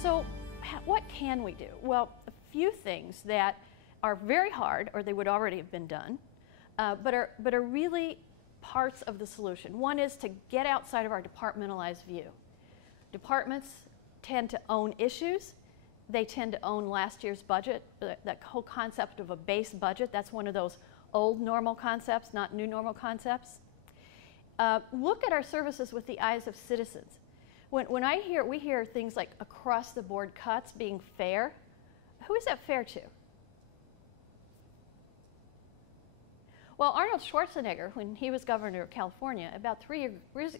So what can we do? Well, a few things that are very hard, or they would already have been done, but are really parts of the solution. One is to get outside of our departmentalized view. Departments tend to own issues. They tend to own last year's budget. That whole concept of a base budget, that's one of those old normal concepts, not new normal concepts. Look at our services with the eyes of citizens. When we hear things like across the board cuts being fair, who is that fair to? Well, Arnold Schwarzenegger, when he was governor of California, about 3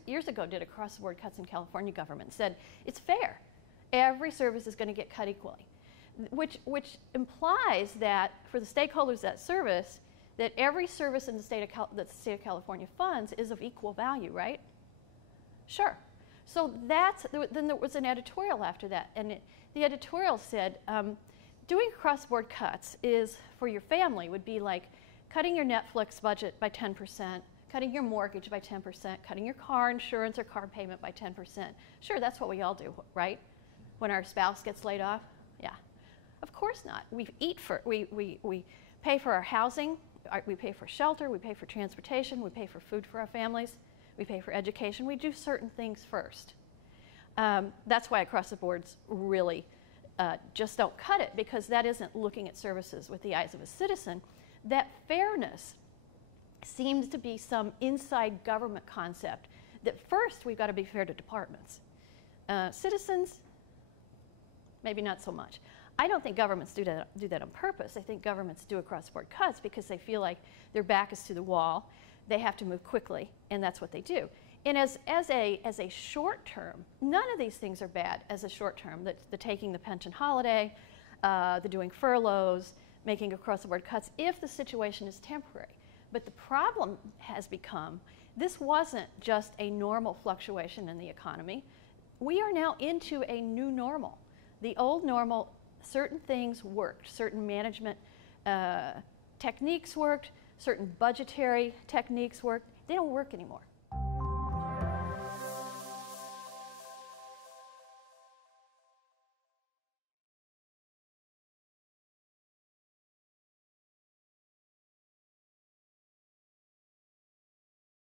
years ago did across the board cuts in California government, said it's fair. Every service is going to get cut equally, which implies that for the stakeholders of that service, that every service in the state of that the state of California funds is of equal value, right? Sure. So then there was an editorial after that, and the editorial said, doing across-the-board cuts is, for your family, would be like cutting your Netflix budget by 10%, cutting your mortgage by 10%, cutting your car insurance or car payment by 10%. Sure, that's what we all do, right? When our spouse gets laid off? Yeah. Of course not. We pay for our housing, we pay for shelter, we pay for transportation, we pay for food for our families, we pay for education. We do certain things first. That's why across the boards really just don't cut it, because that isn't looking at services with the eyes of a citizen. That fairness seems to be some inside government concept that first we've got to be fair to departments. Citizens, maybe not so much. I don't think governments do that on purpose. I think governments do across-the-board cuts because they feel like their back is to the wall. They have to move quickly, and that's what they do. And as a short term, none of these things are bad as a short term. The taking the pension holiday, the doing furloughs, making across-the-board cuts, if the situation is temporary. But the problem has become, this wasn't just a normal fluctuation in the economy. We are now into a new normal. The old normal, certain things worked, certain management techniques worked, certain budgetary techniques worked. They don't work anymore.